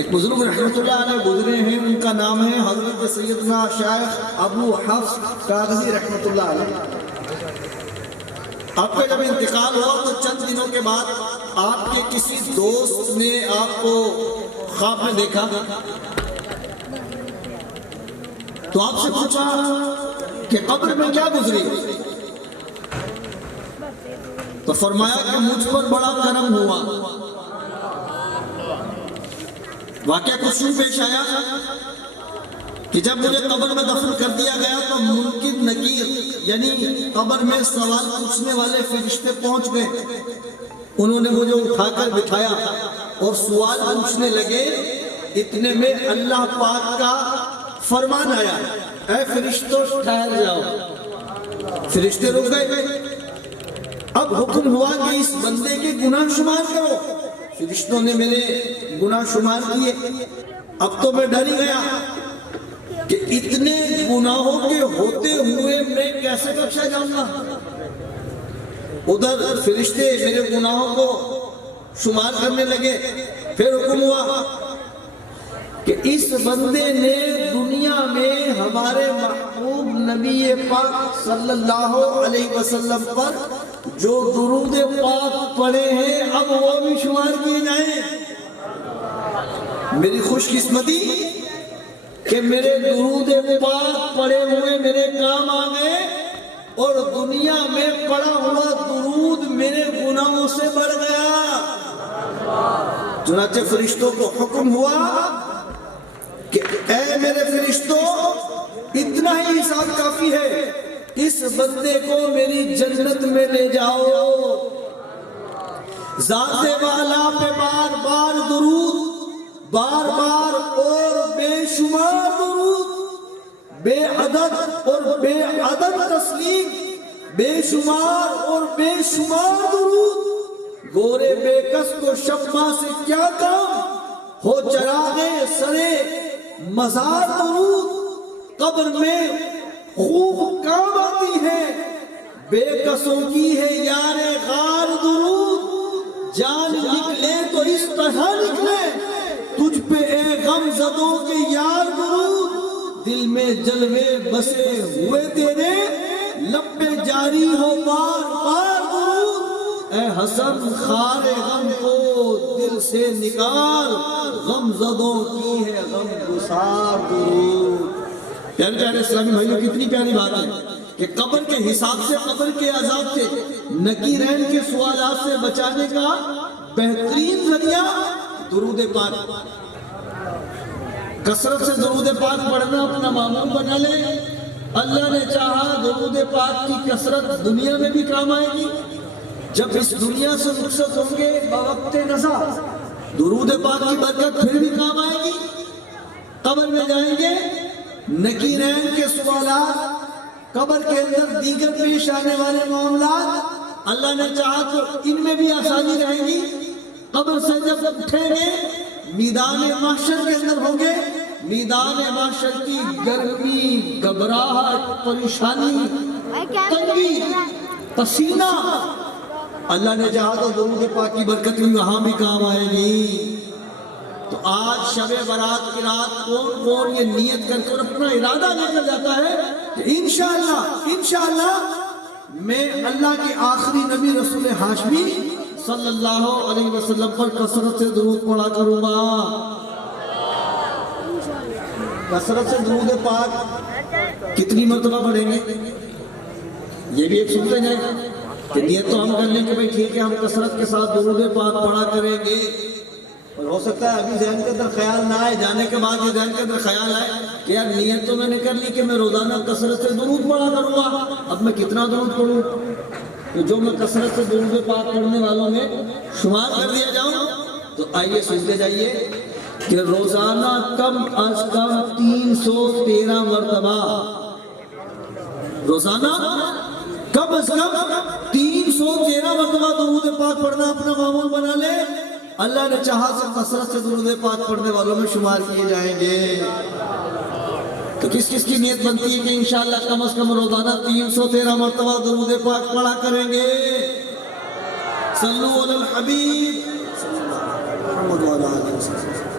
ایک بزرگ رحمۃ اللہ علیہ گزرے ہیں، ان کا نام ہے حضرت سیدنا شیخ ابو حفص کاغذی رحمۃ اللہ علیہ۔ آپ کا جب انتقال ہوا تو چند دنوں کے بعد آپ کے کسی دوست نے آپ کو خواب میں دیکھا تو آپ سے پوچھا کہ قبر میں کیا گزری، تو فرمایا کہ مجھ پر بڑا کرم ہوا۔ واقعہ کچھ یوں پیش آیا کہ جب مجھے قبر میں دفن کر دیا گیا تو منکر نکیر یعنی قبر میں سوال پوچھنے والے فرشتے پہنچ گئے۔ انہوں نے مجھے اٹھا کر بٹھایا اور سوال پوچھنے لگے۔ اتنے میں اللہ پاک کا فرمان آیا، اے فرشتوں ٹھہر جاؤ۔ فرشتے رک گئے۔ اب حکم ہوا کہ اس بندے کے گناہ شمار کرو۔ فرشتوں نے میرے گناہ شمار کیے۔ اب تو میں ڈر ہی گیا کہ اتنے گناہوں کے ہوتے ہوئے میں کیسے بخشا جاؤں گا۔ ادھر فرشتے میرے گناہوں کو شمار کرنے لگے۔ پھر حکم ہوا کہ اس بندے نے دنیا میں ہمارے محبوب نبی پاک صلی اللہ علیہ وسلم پر جو درود پاک پڑھے ہیں اب وہ بھی شمار کیے جائیں۔ میری خوش قسمتی کہ میرے درود پاک پڑھے ہوئے میرے کام آ گئے اور دنیا میں پڑھا ہوا درود میرے گناہوں سے بڑھ گیا۔ چنانچہ فرشتوں کو حکم ہوا کہ اے میرے فرشتوں، اتنا ہی حساب کافی ہے، اس بندے کو میری جنت میں لے جاؤ۔ ذات والا پہ بار بار درود، بار بار اور بے شمار درود، بے عدد اور بے عدد تسلیم، بے شمار اور بے شمار درود۔ گورے بے کس کو شمع سے کیا کام، ہو چراغے سرے مزار درود۔ قبر میں خوب کام آتی ہے، بے کسوں کی ہے یار غار درود۔ جان نکلے تو اس طرح نکلے، تجھ پہ اے غم زدوں کے یار درود۔ دل میں جلوے بسے ہوئے تیرے، لب پہ جاری ہو بار بار درود۔ اے حسن خار غم کو دل سے نکال، غم زدوں کی ہے غم گسار درود۔ پیارے پیارے اسلامی بھائیوں، کتنی پیاری بات ہے کہ قبر کے حساب سے، قبر کے عذاب سے، نکیرین کے سوالات سے بچانے کا بہترین ذریعہ درود پاک۔ کثرت سے درود پاک پڑھنا اپنا معمول بنا لے۔ اللہ نے چاہا درود پاک کی کثرت دنیا میں بھی کام آئے گی۔ جب اس دنیا سے رخصت ہوں گے بوقت نزا، درود پاک کی برکت پھر بھی کام آئے گی۔ قبر میں جائیں گے، نکیرین کے سوالات، قبر کے اندر دیگر پیش آنے والے معاملات، اللہ نے چاہا تو ان میں بھی آسانی رہے گی۔ قبر سے جب اٹھیں گے، میدان محشر کے اندر ہوں گے، میدان محشر کی گرمی، گھبراہٹ، پریشانی، تنگی، پسینہ، اللہ نے چاہا تو درود پاک کی برکت بھی وہاں بھی کام آئے گی۔ تو آج شب برات کی رات کون کون یہ نیت کر کے اور اپنا ارادہ لے کر جاتا ہے کہ انشاءاللہ میں اللہ کے آخری نبی رسول ہاشمی صلی اللہ علیہ وسلم پر کثرت سے درود پڑھا کروں گا۔ کثرت سے درود پاک کتنی مرتبہ پڑھیں گے یہ بھی ایک سنتے جائیں کہ نیت تو ہم کر لیں کہ بھئی ٹھیک ہے ہم کثرت کے ساتھ درود پاک پڑھا کریں گے، اور ہو سکتا ہے ابھی ذہن کے اندر خیال نہ آئے، جانے کے بعد یہ ذہن کے اندر خیال آئے کہ یار نیت تو میں نے کر لی کہ میں روزانہ کثرت سے درود پڑھا کروں گا، اب میں کتنا درود پڑھوں؟ تو جو میں کثرت سے درود پاک پڑھنے والوں میں شمار کر دیا جاؤں، تو آئیے سنتے جائیے کہ روزانہ کم از کم 313 مرتبہ، روزانہ کم از کم 313 مرتبہ درود پاک پڑھنا اپنا معمول بنا لے۔ اللہ نے چاہا تو کثرت سے درود پاک پڑھنے والوں میں شمار کیے جائیں گے۔ تو کس کس کی نیت بنتی ہے کہ انشاءاللہ کم از کم روزانہ 313 مرتبہ درود پاک پڑھا کریں گے؟ صلو علی الحبیب صلی اللہ علیہ وسلم۔